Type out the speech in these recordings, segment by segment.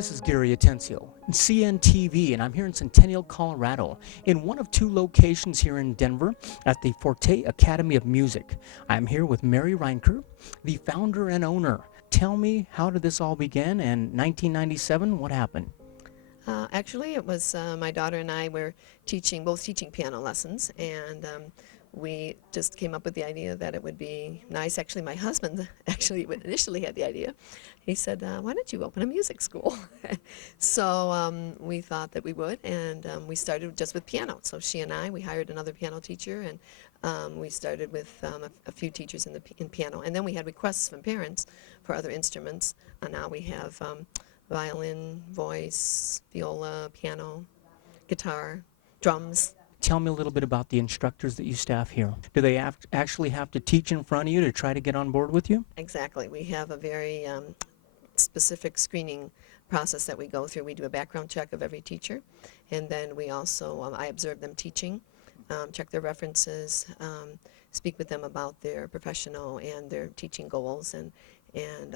This is Gary Atencio, CNTV, and I'm here in Centennial, Colorado, in one of two locations here in Denver at the Forte Academy of Music. I'm here with Mary Reinker, the founder and owner. Tell me, how did this all begin, and 1997, what happened? Actually, it was my daughter and I were both teaching piano lessons, and we just came up with the idea that it would be nice. Actually, my husband actually initially had the idea. He said, "Why don't you open a music school?" So we thought that we would, and we started just with piano. So she and we hired another piano teacher, and we started with a few teachers in piano, and then we had requests from parents for other instruments, and now we have violin, voice, viola, piano, guitar, drums. Tell me a little bit about the instructors that you staff here. Do they actually have to teach in front of you to try to get on board with you? Exactly. We have a very specific screening process that we go through. We do a background check of every teacher, and then we also, I observe them teaching, check their references, speak with them about their professional and their teaching goals and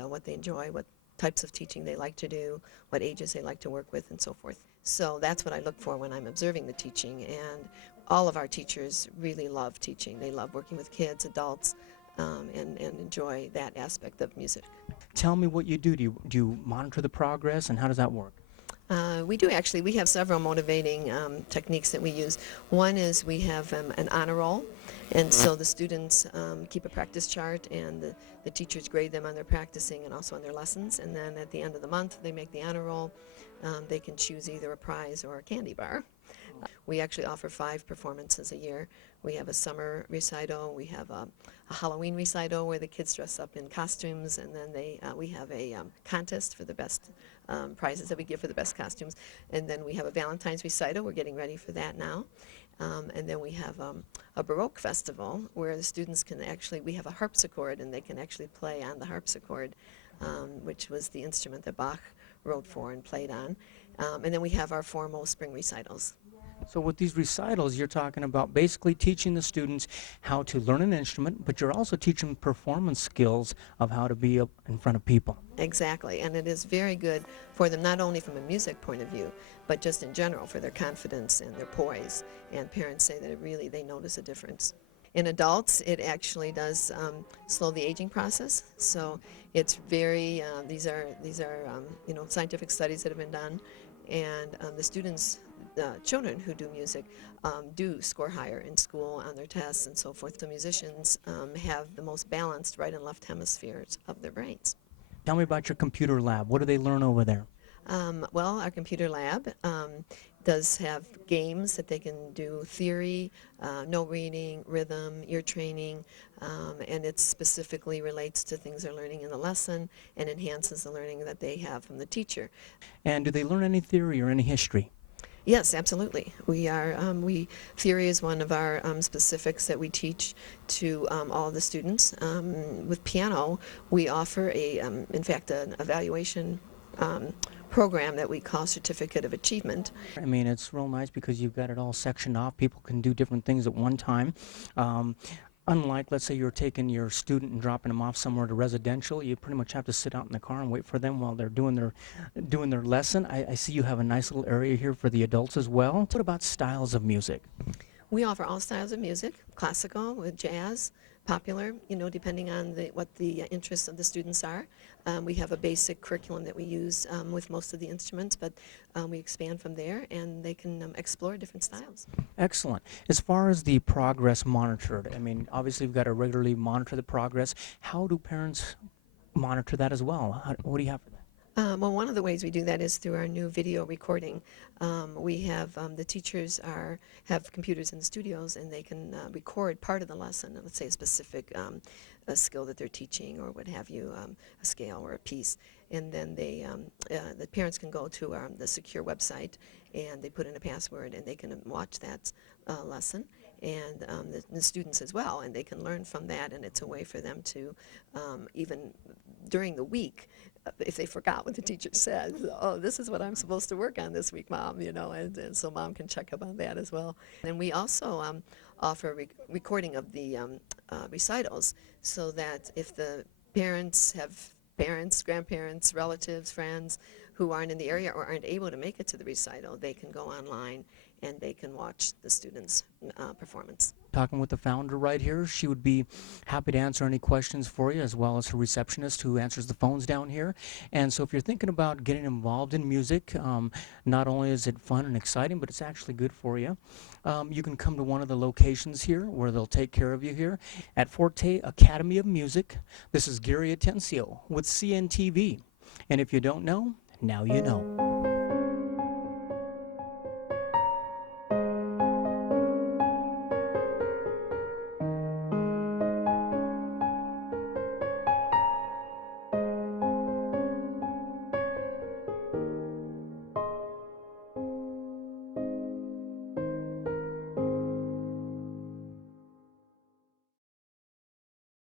what they enjoy, what types of teaching they like to do, what ages they like to work with, and so forth. So that's what I look for when I'm observing the teaching, and all of our teachers really love teaching. They love working with kids, adults, and enjoy that aspect of music. Tell me what you do. Do you monitor the progress, and how does that work? We do actually. We have several motivating techniques that we use. One is we have an honor roll, and so the students keep a practice chart, and the teachers grade them on their practicing and also on their lessons. And then at the end of the month, they make the honor roll. They can choose either a prize or a candy bar. We actually offer 5 performances a year. We have a summer recital, we have a Halloween recital where the kids dress up in costumes, and then we have a contest for the best prizes that we give for the best costumes. And then we have a Valentine's recital. We're getting ready for that now. And then we have a Baroque festival where the students can we have a harpsichord, and they can actually play on the harpsichord, which was the instrument that Bach wrote for and played on. And then we have our formal spring recitals. So with these recitals, you're talking about basically teaching the students how to learn an instrument, but you're also teaching performance skills of how to be up in front of people. Exactly, and it is very good for them, not only from a music point of view, but just in general for their confidence and their poise. And parents say that they notice a difference. In adults, it actually does slow the aging process. So it's these are scientific studies that have been done, and the students, children who do music, do score higher in school on their tests and so forth. So musicians have the most balanced right and left hemispheres of their brains. Tell me about your computer lab. What do they learn over there? Well, our computer lab does have games that they can do theory, note reading, rhythm, ear training, and it specifically relates to things they're learning in the lesson and enhances the learning that they have from the teacher. And do they learn any theory or any history? Yes, absolutely. Theory is one of our specifics that we teach to all of the students. With piano, we offer in fact, an evaluation program that we call Certificate of Achievement. I mean, it's real nice because you've got it all sectioned off. People can do different things at one time. Unlike, let's say, you're taking your student and dropping them off somewhere to residential, you pretty much have to sit out in the car and wait for them while they're doing their lesson. I see you have a nice little area here for the adults as well. What about styles of music? We offer all styles of music, classical with jazz, popular, depending on what the interests of the students are. We have a basic curriculum that we use with most of the instruments, but we expand from there, and they can explore different styles. Excellent. As far as the progress monitored, I mean, obviously we've got to regularly monitor the progress. How do parents monitor that as well? What do you have for that? Well, one of the ways we do that is through our new video recording. We have the teachers have computers in the studios, and they can record part of the lesson, let's say a specific a skill that they're teaching or what have you, a scale or a piece. And then the parents can go to the secure website, and they put in a password, and they can watch that lesson, and the students as well, and they can learn from that, and it's a way for them to, even during the week, if they forgot what the teacher said, oh, this is what I'm supposed to work on this week, Mom, and so Mom can check up on that as well. And we also offer recording of the recitals, so that if the parents have grandparents, relatives, friends who aren't in the area or aren't able to make it to the recital, they can go online and they can watch the students' performance. Talking with the founder right here. She would be happy to answer any questions for you, as well as her receptionist who answers the phones down here. And so if you're thinking about getting involved in music, not only is it fun and exciting, but it's actually good for you. You can come to one of the locations here where they'll take care of you here at Forte Academy of Music. This is Gary Atencio with CNTV. And if you don't know, now you know.